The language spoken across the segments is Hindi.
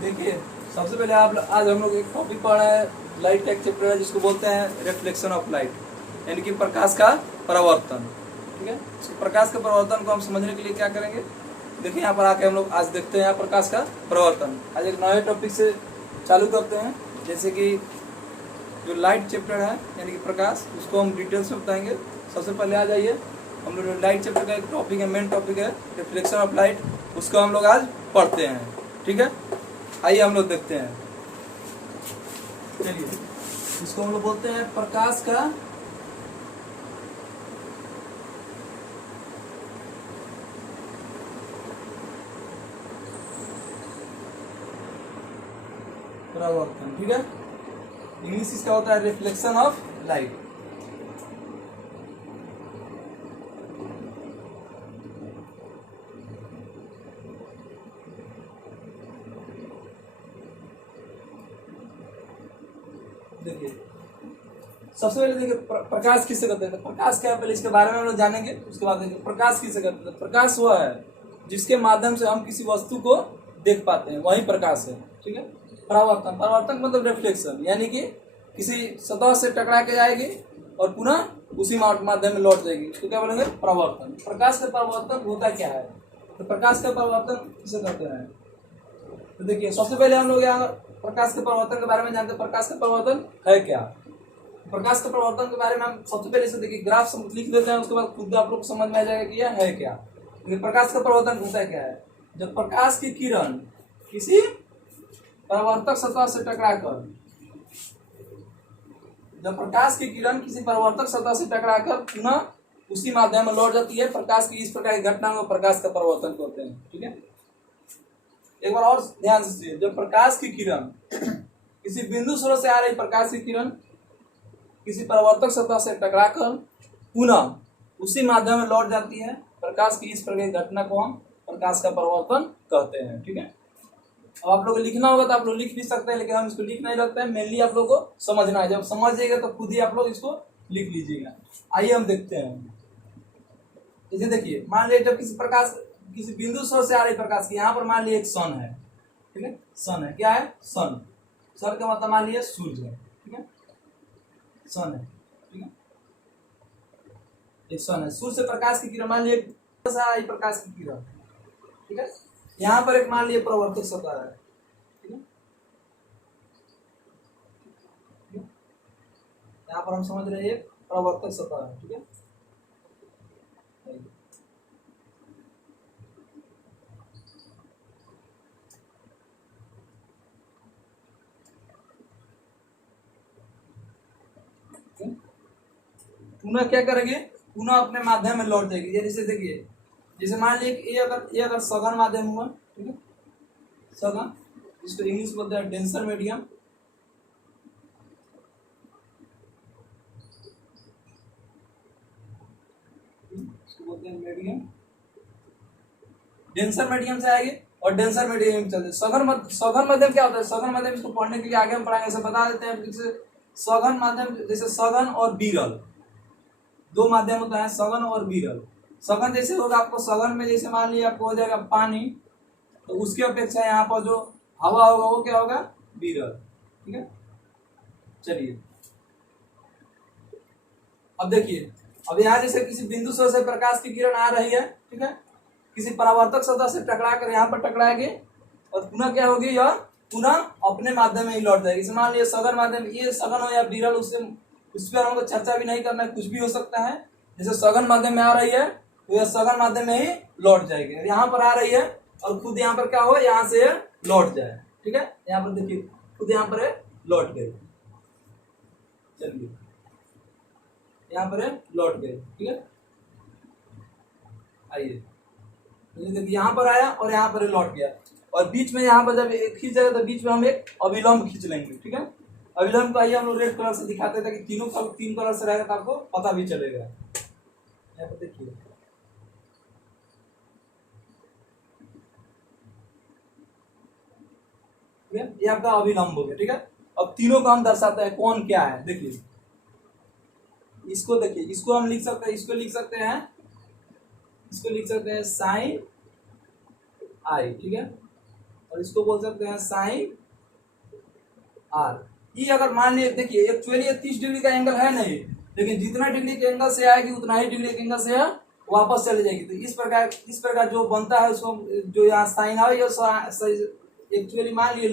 देखिए, सबसे पहले आप आज हम लोग एक टॉपिक पढ़ रहे हैं, लाइट का एक चैप्टर है जिसको बोलते हैं रिफ्लेक्शन ऑफ लाइट, यानी कि प्रकाश का परावर्तन। ठीक है, तो प्रकाश का परावर्तन को हम समझने के लिए क्या करेंगे, देखिए यहाँ पर आके हम लोग आज देखते हैं यहाँ प्रकाश का परावर्तन। आज एक नए टॉपिक से चालू करते हैं, जैसे कि जो लाइट चैप्टर है यानी कि प्रकाश, उसको हम डिटेल्स में बताएंगे। सबसे पहले आ जाइए, हम लोग लाइट चैप्टर का एक टॉपिक है, मेन टॉपिक है रिफ्लेक्शन ऑफ लाइट, उसको हम लोग आज पढ़ते हैं। ठीक है, आइए हम लोग देखते हैं। चलिए, इसको हम लोग बोलते हैं प्रकाश का परावर्तन। ठीक है, इंग्लिश इसका होता है रिफ्लेक्शन ऑफ लाइट। देखिए, सबसे पहले देखिए प्रकाश किसे कहते हैं, प्रकाश क्या है पहले इसके बारे में हम लोग जानेंगे, उसके बाद देखिए प्रकाश किसे कहते हैं। प्रकाश वह है जिसके माध्यम से हम किसी वस्तु को देख पाते हैं, वही प्रकाश है। ठीक है, परावर्तन, परावर्तन मतलब रिफ्लेक्शन, यानी कि किसी सतह से टकरा के जाएगी और पुनः उसी माध्यम में लौट जाएगी, उसको क्या बोलेंगे, परावर्तन। प्रकाश का परावर्तन होता क्या है, तो प्रकाश का परावर्तन किसे कहते हैं। तो देखिए, सबसे पहले हम लोग यहाँ प्रकाश के परावर्तन के बारे में जानते हैं। प्रकाश का परावर्तन है क्या, प्रकाश के परावर्तन के बारे में हम सबसे पहले से देखिए ग्राफ लिख देते हैं, उसके बाद खुद आप लोग समझ में आ जाएगा कि यह है क्या। प्रकाश का परावर्तन होता क्या है, जब प्रकाश की किरण किसी परावर्तक सतह से टकराकर, जब प्रकाश की किरण किसी परावर्तक सतह से टकराकर पुनः उसी माध्यम में लौट जाती है, प्रकाश की इस प्रकार की घटना को प्रकाश का परावर्तन कहते हैं। ठीक है, एक बार और ध्यान से सुनिए, जब प्रकाश की किरण किसी बिंदु स्रोत से आ रही प्रकाश की किरण किसी परावर्तक सतह से टकराकर पुनः उसी माध्यम में लौट जाती है, प्रकाश की इस प्रकार की घटना को हम प्रकाश का परावर्तन कहते हैं। ठीक है, अब आप लोग को लिखना होगा तो आप लोग लिख भी सकते हैं, लेकिन हम इसको लिख नहीं सकते हैं, मेनली आप लोग को समझना है। जब समझ जाएगा तो खुद ही आप लोग इसको लिख लीजिएगा। आइए हम देखते हैं। जैसे देखिए, मान लीजिए जब किसी बिंदु स्रोत से आ रही प्रकाश की, यहाँ पर मान लीजिए एक सन है। ठीक है, सन है, क्या है, सन, सन का मतलब मान लीजिए सूर्य है। ठीक है, सन है। ठीक है, एक सन है, सूर्य से प्रकाश की किरण मान लीजिए प्रकाश की किरण। ठीक है, यहाँ पर एक मान लीजिए परावर्तक सतह है। ठीक है, यहाँ पर हम समझ रहे हैं परावर्तक सतह है। ठीक है, पुनः क्या करेंगे, पुनः अपने माध्यम में लौट जाएगी। जैसे देखिए, जैसे मान लीजिए ये अगर सघन माध्यम हुआ, ठीक है, सघन, जिसको इंग्लिश बोलते हैं डेंसर मीडियम। इसको बोलते हैं मीडियम, डेंसर मीडियम से आएगी और डेंसर मीडियम चलते। सघन माध्यम क्या होता है, सघन माध्यम इसको पढ़ने के लिए आगे हम पढ़ाएंगे, ऐसे बता देते हैं। जैसे सघन माध्यम, जैसे सघन और विरल, दो माध्यम होता है, सघन और विरल। सघन जैसे होगा आपको, सघन में जैसे मान लीजिए आपको हो जाएगा पानी, तो उसकी अपेक्षा यहाँ पर जो हवा होगा वो क्या होगा, विरल। ठीक है, चलिए अब देखिए, अब यहाँ जैसे किसी बिंदु से प्रकाश की किरण आ रही है। ठीक है, किसी परावर्तक सतह से टकरा कर यहाँ पर टकराएंगे और पुनः क्या होगी, यह पुनः अपने माध्यम में ही लौट जाएगी। जैसे मान लीजिए सघन माध्यम, ये सघन हो या विरल, उससे उस पर हमको चर्चा भी नहीं करना है, कुछ भी हो सकता है। जैसे सघन माध्यम में आ रही है तो यह सघन माध्यम में ही लौट जाएगी। यहाँ पर आ रही है और खुद यहाँ पर क्या हो, यहाँ से लौट जाए। ठीक है, यहाँ पर देखिए खुद यहाँ पर लौट गई। चलिए, यहाँ पर लौट गए। ठीक है, आइए, देखिए यहाँ पर आया और यहाँ पर लौट गया, और बीच में यहाँ पर जब खींच जाएगा तो बीच में हम एक अविलंब खींच लेंगे। ठीक है, अविलंब को आइए हम लोग रेड कलर से दिखाते हैं, ताकि तीन कलर से रहेगा तो आपको पता भी चलेगा। यहाँ पर देखिए, ये आपका अविलंब हो गया। ठीक है, अब तीनों का हम दर्शाते हैं कौन क्या है। देखिए, इसको देखिए, इसको हम लिख सकते हैं, इसको लिख सकते हैं साइन आई। ठीक है, और इसको बोल सकते हैं साइन आर। ये अगर मान लिया, देखिए एक्चुअली ये 30 डिग्री का एंगल है नहीं, लेकिन जितना डिग्री के एंगल से आएगी उतना ही डिग्री के एंगल से वापस चले जाएगी। तो इस प्रकार जो बनता है उसको, जो यहाँ साइन आर, एक्चुअली मान लिए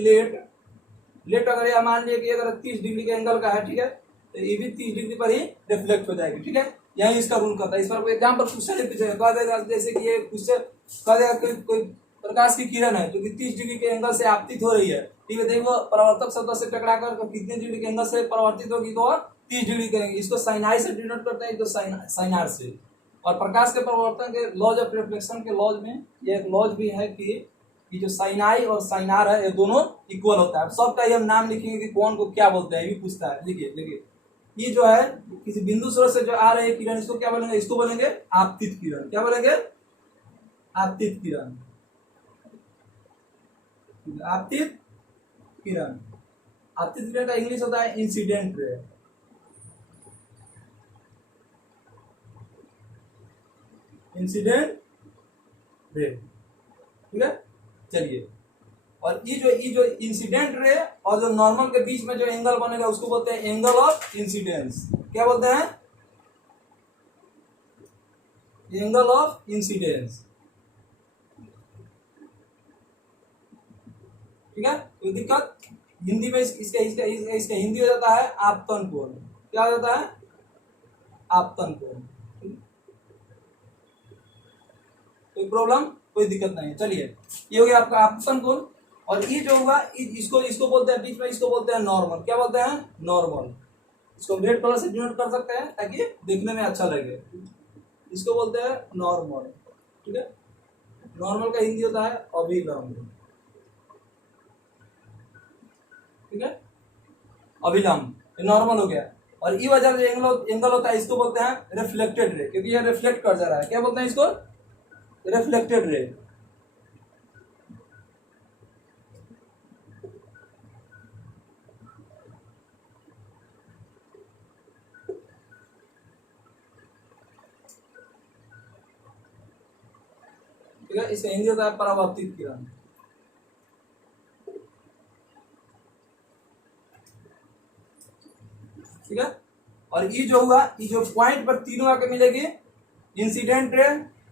लेट अगर यह मान लिया कि अगर 30 डिग्री के एंगल का है, ठीक है, तो ये भी 30 डिग्री पर ही रिफ्लेक्ट हो जाएगी, ठीक है। यही इसका रूल करता है। इस पर कोई एग्जाम्पल क्वेश्चन पूछेगा, कह देगा जैसे कि ये क्वेश्चन कह देगा कोई प्रकाश की किरण है जो कि 30 डिग्री के एंगल से आपतित हो रही है, ठीक है, देखो परावर्तक सतह से टकराकर तो कितने डिग्री के एंगल से परावर्तित होगी, तो 30 डिग्री करेंगे। इसको साइन आई से डिनोट करते हैं, तो साइन आर से। और प्रकाश के परावर्तन के लॉज ऑफ रिफ्लेक्शन के लॉज में ये एक लॉज भी है कि ये जो साइन आई और साइन आर है ये दोनों इक्वल होता है। सबका ही हम नाम लिखेंगे कि कौन को क्या बोलते हैं, ये भी पूछता है। देखिए ये जो है किसी बिंदु स्रोत से जो आ रही है किरण, इसको क्या बोलेंगे, इसको बोलेंगे आपतित किरण। क्या बोलेंगे, आपतित किरण। आपतित किरण, आपतित किरण का इंग्लिश होता है इंसिडेंट रे। इंसिडेंट रे, ठीक है। चलिए, और ये जो इंसिडेंट रे और जो नॉर्मल के बीच में जो एंगल बनेगा उसको बोलते हैं एंगल ऑफ इंसिडेंस। क्या बोलते हैं, एंगल ऑफ इंसिडेंस, ठीक है। कोई दिक्कत, हिंदी में इसका हिंदी हो जाता है आपतन कोण। क्या हो जाता है, आपतन कोण। कोई प्रॉब्लम, कोई दिक्कत नहीं है। चलिए, ये हो गया आपका आपतन कोण। और ये जो होगा इसको बोलते हैं बीच में, इसको बोलते हैं नॉर्मल। क्या बोलते हैं, नॉर्मल। इसको रेड कलर से डिनोट कर सकते हैं ताकि देखने में अच्छा लगे। इसको बोलते हैं नॉर्मल, ठीक है। नॉर्मल का हिंदी होता है अभिलंब, ठीक है, अभिलंब। नॉर्मल हो गया। और ई वजह जो एंगल होता है इसको बोलते हैं रिफ्लेक्टेड रे, क्योंकि ये रिफ्लेक्ट कर जा रहा है। क्या बोलते हैं इसको, रिफ्लेक्टेड रे। ठीक है, इसका हिंदी होता है परावर्तित किरण। ठीक है। और ये जो हुआ, ये जो पॉइंट पर तीनों आके मिलेगी, इंसिडेंट रे,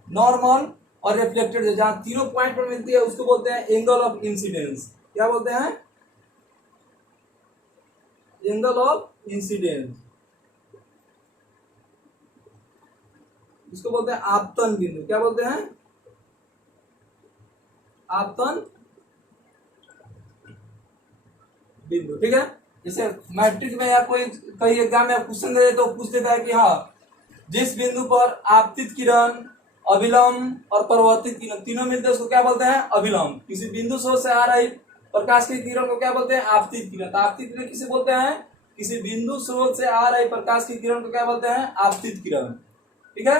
नॉर्मल और रिफ्लेक्टेड रे, जहां तीनों पॉइंट पर मिलती है उसको बोलते हैं एंगल ऑफ इंसिडेंस। क्या बोलते हैं, एंगल ऑफ इंसिडेंस। इसको बोलते हैं आपतन बिंदु। क्या बोलते हैं, आपतन बिंदु। ठीक है। जैसे मैट्रिक में या कोई कई एग्जाम में क्वेश्चन दे तो पूछ देता है कि हाँ, जिस बिंदु पर आपतित किरण, अभिलंब और परावर्तित किरण तीनों मिलते हैं उसको क्या बोलते हैं, अभिलंब। किसी बिंदु स्रोत से आ रही प्रकाश की किरण को क्या बोलते हैं, आपतित किरण। तो आपतित किरण किसे बोलते हैं, किसी बिंदु स्रोत से आ रही प्रकाश की किरण को क्या बोलते हैं, आपतित किरण। ठीक है।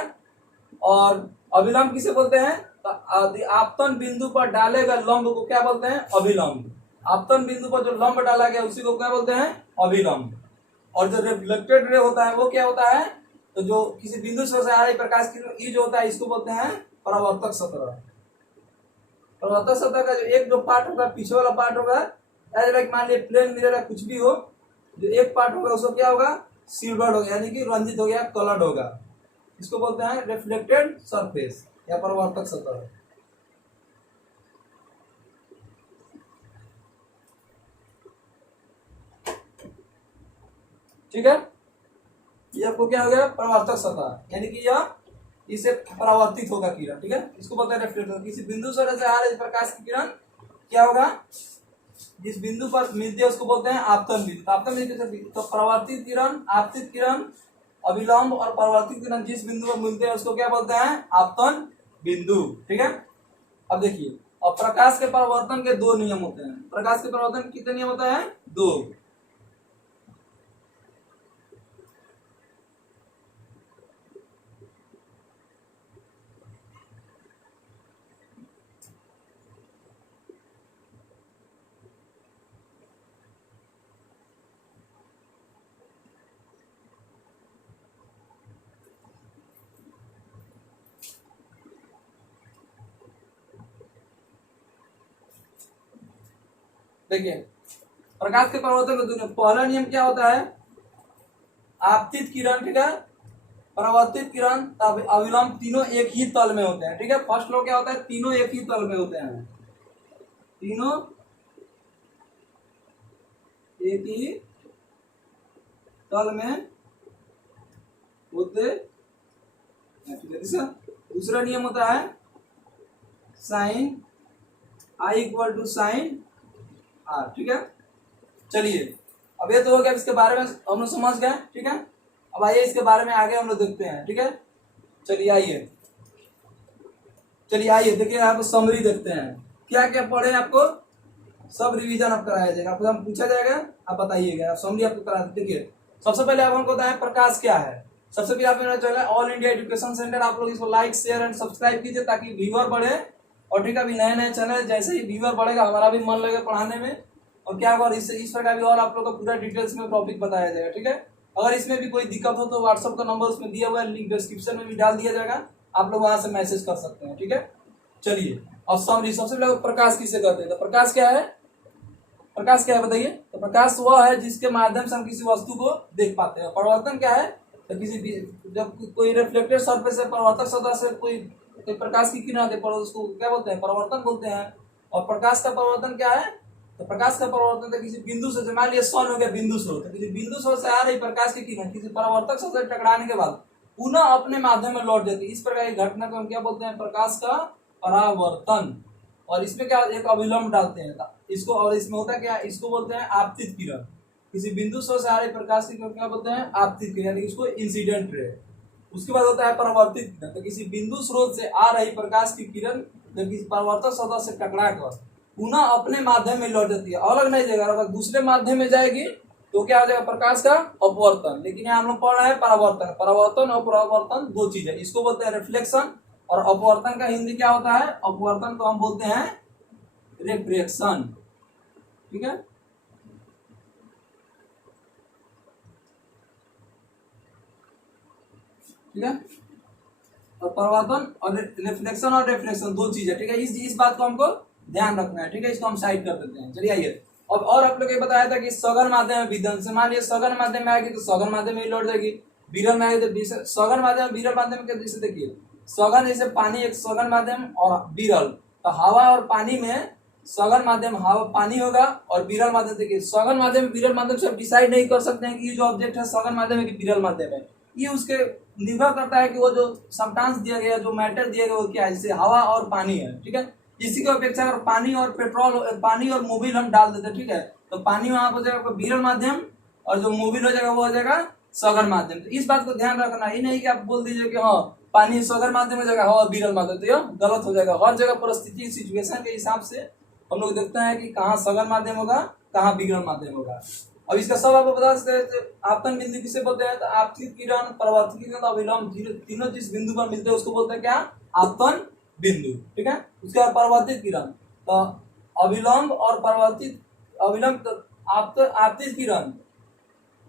और अभिलंब किसे बोलते हैं, तो आपतन बिंदु पर डाले गए लंब को क्या बोलते हैं, अभिलंब। आपतन बिंदु पर जो लंब डाला गया उसी को क्या बोलते हैं, अभिलंब। और जो रिफ्लेक्टेड रे होता है वो क्या होता है, तो जो किसी बिंदु से आ रही प्रकाश की ये जो होता है इसको बोलते हैं परावर्तक सतह। परावर्तक सतह का जो एक जो पार्ट होगा, पीछे वाला पार्ट होगा, मान लीजिए प्लेन मिरर कुछ भी हो, जो एक पार्ट होगा उसको क्या होगा, सिल्वर्ड होगा, यानी कि रंजित हो गया, कलर्ड होगा। इसको बोलते हैं रिफ्लेक्टेड सरफेस या परावर्तक सतह। ठीक है। ये आपको क्या हो गया, परावर्तक सतह, यानी कि यह इसे परावर्तित होगा किरण। ठीक है। इसको बोलते हैं रिफ्लेक्टर। किसी बिंदु से आ रही प्रकाश की किरण क्या होगा, जिस बिंदु पर मिलती है उसको बोलते हैं आपतन बिंदु। आपतन बिंदु तो परावर्तित किरण, आपतित किरण, अभिलंब और परावर्तित किरण जिस बिंदु पर मिलते हैं उसको क्या बोलते हैं, आपतन बिंदु। ठीक है। अब देखिए, अब प्रकाश के परावर्तन के दो नियम होते हैं। प्रकाश के परावर्तन कितने नियम होते हैं, दो। देखिए प्रकाश के परावर्तन का दूरी, पहला नियम क्या होता है, आपतित किरण, ठीक है, परावर्तित किरण, अविलंब, तीनों एक ही तल में होते हैं, ठीक है। फर्स्ट लॉ क्या होता है, तीनों एक ही तल में होते हैं, तीनों एक ही तल में होते हैं, ठीक है। दूसरा नियम होता है sine i equal to sine r, ठीक है। चलिए अब ये तो हो गया, इसके बारे में हम लोग समझ गए, ठीक है। अब आइए इसके बारे में आगे हम लोग देखते हैं, ठीक है। चलिए आइए देखिए, आप समरी देखते हैं, क्या क्या पढ़े आपको, सब रिवीजन आप कराया जाएगा, आपको हम पूछा जाएगा, आप बताइएगा, आप समरी आपको करा। देखिए सबसे पहले आप हमको बताएं प्रकाश क्या है। सबसे पहले आप मेरा channel all India education centre, आप लोग इसको लाइक शेयर एंड सब्सक्राइब कीजिए ताकि व्यूअर बढ़े, और ठीक है, अभी नए नए चैनल, जैसे ही व्यूअर बढ़ेगा हमारा भी मन लगेगा पढ़ाने में, और क्या होगा इस प्रकार भी और आप लोग को पूरा डिटेल्स में टॉपिक बताया जाएगा, ठीक है। अगर इसमें भी कोई दिक्कत हो तो व्हाट्सएप का नंबर उसमें दिया हुआ है, लिंक डिस्क्रिप्शन में भी डाल दिया जाएगा, आप लोग वहां से मैसेज कर सकते हैं, ठीक है। चलिए अब समरी, सबसे पहले प्रकाश किसे कहते हैं, तो प्रकाश क्या है, बताइए। तो प्रकाश वह है जिसके माध्यम से हम किसी वस्तु को देख पाते हैं। परावर्तन क्या है, तो जब कोई रिफ्लेक्टेड सरफेस से परावर्तक सतह से कोई प्रकाश की किरण आती है, उसको क्या बोलते हैं, परावर्तन बोलते हैं। और प्रकाश का परावर्तन क्या है, तो प्रकाश का परावर्तन तो किसी बिंदु से, मान लिया सन हो गया बिंदु स्रोत, तो किसी बिंदु स्रोत से आ रही प्रकाश की किरण किसी परावर्तक सतह से टकराने के बाद पुनः अपने माध्यम में लौट जाती है। इस प्रकार की घटना को हम क्या बोलते हैं, प्रकाश का परावर्तन। और इसमें क्या एक अविलंब डालते हैं इसको, और इसमें होता है क्या, इसको बोलते हैं आपतित किरण। किसी बिंदु स्रोत से आ रही प्रकाश की किरण क्या बोलते हैं, आपतित किरण, यानी इसको इंसिडेंट रे। उसके बाद होता है परावर्तित किरण, तो किसी बिंदु स्रोत से आ रही प्रकाश की किरण जब किसी परावर्तक सतह से टकरा कर पुनः अपने माध्यम में लौट जाती है, अलग नहीं जाएगा। अगर दूसरे माध्यम में जाएगी तो क्या हो जाएगा, प्रकाश का अपवर्तन। लेकिन यहाँ हम लोग पढ़ रहे हैं परावर्तन। परावर्तन और परावर्तन दो चीज है, इसको बोलते हैं रिफ्लेक्शन, और अपवर्तन का हिंदी क्या होता है, अपवर्तन को हम बोलते हैं रिफ्रैक्शन, ठीक है। ठीक है, और परावर्तन और रिफ्लेक्शन और रिफ्रैक्शन दो चीज है, ठीक है। इस बात को हमको ध्यान रखना है, ठीक है। इसको हम साइड कर देते हैं। चलिए आइए अब, और आप लोग ये बताया था कि सघन माध्यम में विदन से, मान लिया सघन माध्यम में आएगी तो सघन माध्यम में लौट जाएगी, विरल में आएगी तो सघन माध्यम विरल माध्यम के, जैसे देखिए सघन जैसे पानी एक सघन माध्यम, और विरल तो हवा और पानी में सघन माध्यम हवा पानी होगा, और विरल माध्यम, देखिए सघन माध्यम विरल माध्यम से आप डिसाइड नहीं कर सकते हैं कि ये जो ऑब्जेक्ट है सघन माध्यम है कि विरल माध्यम है। ये उसके निर्भर करता है कि वो जो सब्सटेंस दिया गया, जो मैटर दिया गया वो क्या है, जैसे हवा और पानी है, ठीक है। इसी की अपेक्षा अगर पानी और पेट्रोल, पानी और मोबिल हम डाल देते, ठीक है, तो पानी वहां हो जाएगा विरल माध्यम, और जो मोबिल हो जाएगा वो हो जाएगा सघन माध्यम। तो इस बात को ध्यान रखना, ये नहीं कि आप बोल दीजिए कि हाँ पानी सघन माध्यम हो जाएगा, हवा विरल माध्यम, तो ये गलत हो जाएगा। हर जगह परिस्थिति सिचुएशन के हिसाब से हम लोग देखते हैं कि कहाँ सघन माध्यम होगा, कहाँ विरल माध्यम होगा। अब इसका सब आपको बता सकते हैं, आपतन बिंदु किसे बोलते हैं, तो आपतित किरण, परावर्तित किरण, अविलंब, तीनों जिस बिंदु पर मिलते हैं उसको बोलते हैं क्या, आपतन बिंदु, ठीक है। उसके बाद परावर्तित किरण, तो अविलंब और परावर्तित, अविलंब आपतित किरण,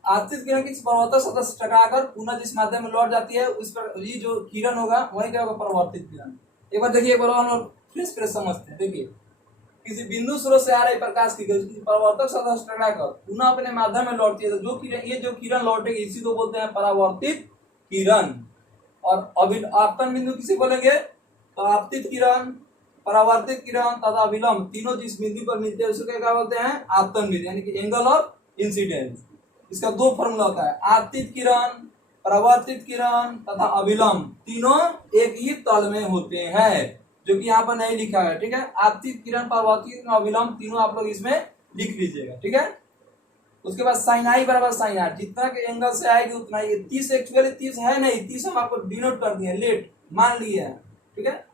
आपतित किरण की परावर्तक सतह से टकराकर पुनः जिस माध्यम में लौट जाती है उस पर ये जो किरण होगा वही क्या होगा, परावर्तित किरण। एक बार देखिए, एक बार हम फ्रेश समझते हैं। देखिए किसी बिंदु स्रोत से आ रही प्रकाश की किरण परावर्तक सतह से टकराकर पुनः अपने माध्यम में लौटती है, तो जो किरण, ये जो किरण लौटेगी इसी को बोलते हैं परावर्तित किरण। और आपतन बिंदु किसे बोलेंगे, तो आपतित किरण, परावर्तित किरण तथा अविलंब तीनों जिस बिंदु पर मिलते हैं उसे क्या बोलते हैं, आपतन बिंदु, यानी कि एंगल ऑफ इंसिडेंस। इसका दो फॉर्मूला होता है, आपतित किरण, परावर्तित किरण तथा अविलंब तीनों एक ही तल में होते हैं, जो कि यहाँ पर नहीं लिखा है, ठीक है। आपतित किरण, परावर्तित किरण, अविलंब तीनों आप लोग इसमें लिख लीजिएगा, ठीक है। उसके बाद साइन आई बराबर साइन आर, जितना के एंगल से आएगी उतना ही। 30 एक्चुअली 30 है नहीं, 30 हम आपको डिनोट कर दिए, लेट मान लिए है, ठीक है।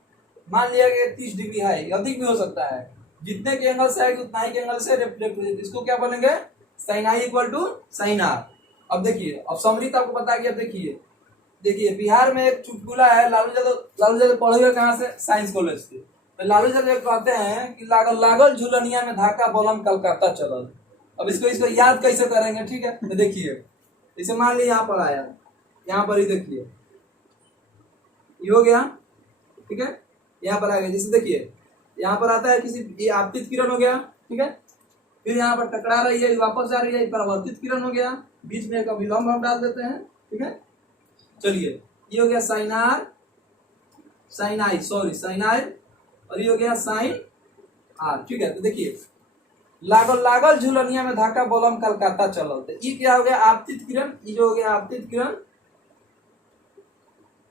मान लिया कि 30 डिग्री है, अधिक भी हो सकता है। जितने के एंगल से आएगी उतना ही के एंगल से रिफ्लेक्ट हो जाएगी, इसको क्या बोलेंगे, sine i equal to sine r. अब देखिए, अब समरी तो आपको बता गया। देखिए बिहार में एक चुटकुला है, लालू यादव पढ़े हुए कहाँ से, साइंस कॉलेज से। तो लालू यादव कहते हैं कि लागल झुलनिया में धाका बलम कलकत्ता चलल। अब इसको याद कैसे करेंगे, ठीक है। तो देखिए इसे मान लीजिए यहाँ पर आया, यहाँ पर ही देखिए ये हो गया, ठीक है। यहाँ पर आ गया, जैसे देखिए यहाँ पर आता है किसी, ये आपतित किरण हो गया, ठीक है। फिर यहाँ पर टकरा रही है, वापस आ रही है, परावर्तित किरण हो गया, बीच में एक अभिलंब हम डाल देते हैं। ठीक है, चलिए ये हो गया साइनार, साइनाइड, सॉरी साइनाइड, और ये हो गया साइन आर। ठीक है, तो देखिए लागल लागल झुलनिया में धाका बोलम कलकत्ता चलल, तो ये क्या हो गया आपतित किरण, ये जो हो गया आपतित किरण,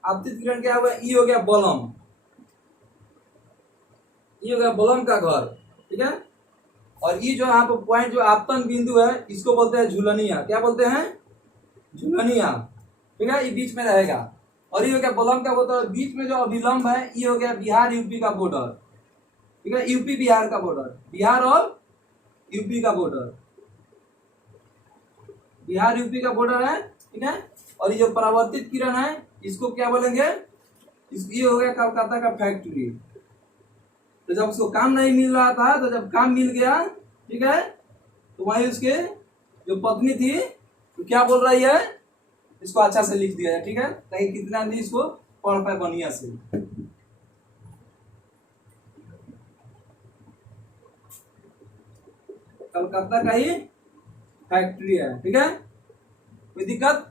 आपतित किरण क्या हो गया, ये हो गया बोलम, ये हो गया बोलम का घर। ठीक है, और ये जो यहाँ पर पॉइंट जो आपतन बिंदु है इसको बोलते हैं झुलनिया, क्या बोलते हैं, झुलनिया। ठीक है, ये बीच में रहेगा, और ये हो गया बोलम का बोलते हैं, बीच में जो अभिलंब है ये हो गया बिहार यूपी का बॉर्डर। ठीक है, यूपी बिहार का बॉर्डर, बिहार और यूपी का बॉर्डर, बिहार यूपी का बॉर्डर है। ठीक है, और ये जो परावर्तित किरण है इसको क्या बोलेंगे, ये हो गया कलकत्ता का फैक्ट्री। तो जब उसको काम नहीं मिल रहा था, तो जब काम मिल गया, ठीक है, तो वही उसके जो पत्नी थी तो क्या बोल रही है, इसको अच्छा से लिख दिया है। ठीक है, कहीं कितना भी इसको पढ़ पाए बढ़िया से। कलकत्ता का ही फैक्ट्री है। ठीक है, कोई दिक्कत,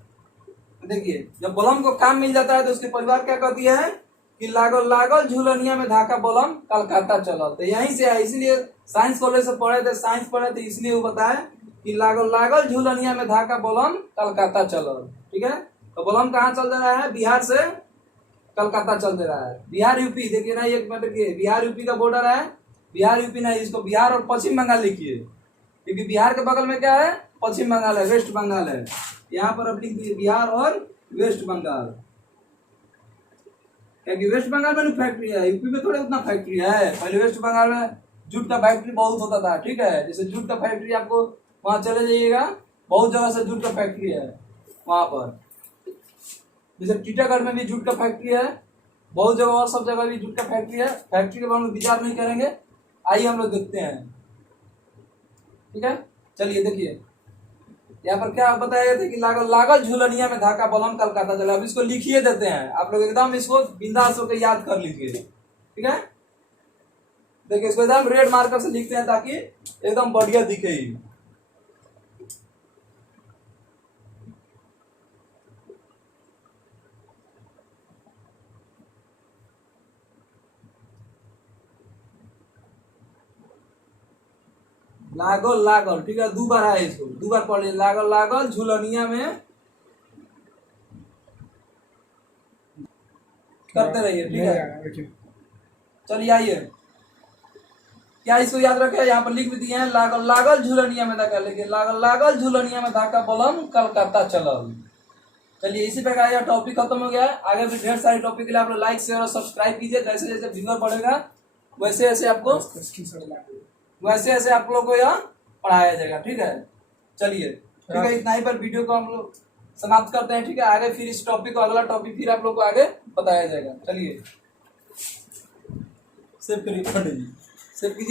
देखिए जब बोलम को काम मिल जाता है तो उसके परिवार क्या कहती है कि लागल लागल झुलनिया में धाका बोलम कलकत्ता चलल। तो यहीं से है, इसलिए साइंस कॉलेज से पढ़े थे, साइंस पढ़े थे, इसलिए वो बताया कि लागल लागल झुलनिया में धाका बोलम कलकत्ता चलल। ठीक है, तो बोलम कहाँ चल दे रहा है, बिहार से कलकत्ता चल दे रहा है, बिहार यूपी। देखिए ना, एक मिनट देखिए, बिहार यूपी का बॉर्डर है, बिहार यूपी नहीं, इसको बिहार और पश्चिम बंगाल लिखिए, क्योंकि बिहार के बगल में क्या है, पश्चिम बंगाल है, वेस्ट बंगाल है। यहाँ पर अब लिख दीजिए बिहार और वेस्ट बंगाल, क्योंकि वेस्ट बंगाल में फैक्ट्री है, यूपी में थोड़े उतना फैक्ट्री है। पहले वेस्ट बंगाल में जूट का फैक्ट्री बहुत होता था। ठीक है, जैसे जूट का फैक्ट्री आपको वहां चले जाइएगा, बहुत जगह से जूट का फैक्ट्री है वहां पर, जैसे टीटागढ़ में भी जूट का फैक्ट्री है, बहुत जगह और सब जगह भी जूट का फैक्ट्री है। फैक्ट्री के बारे में विचार नहीं करेंगे, आइए हम लोग देखते हैं। ठीक है, चलिए देखिए यहाँ पर क्या बताया गया था कि लागल लागल झुलनिया में धाका बोलम कलकत्ता चला। अब इसको लिखिए देते हैं, आप लोग एकदम इसको बिंदास होकर याद कर लीजिए। ठीक है, देखिए इसको एकदम रेड मार्कर से लिखते हैं ताकि एकदम बढ़िया दिखे। लागल लागल, ठीक है, दो बार है, इसको दो बार पढ़ लीजिए, लागल लागल झुलनिया में करते रहिए। ठीक है, चलिए आइए, क्या इसको याद रखे, यहाँ पर लिख भी दिए हैं लागल लागल झुलनिया में धाका, लेकिन लागल लागल झुलनिया में धाका बोलम कलकत्ता चलल। चलिए इसी प्रकार यह टॉपिक खत्म हो गया है। आगे भी ढेर सारे टॉपिक के लिए आप लोग लाइक शेयर और सब्सक्राइब कीजिए। जैसे जैसे व्यूअर बढ़ेगा वैसे वैसे आपको आप लोग को यह पढ़ाया जाएगा। ठीक है, चलिए ठीक है, इतना ही पर वीडियो को हम लोग समाप्त करते हैं। ठीक है, आगे फिर इस टॉपिक को, अगला टॉपिक फिर आप लोग को आगे बताया जाएगा। चलिए सेव करिए, सेव कीजिए।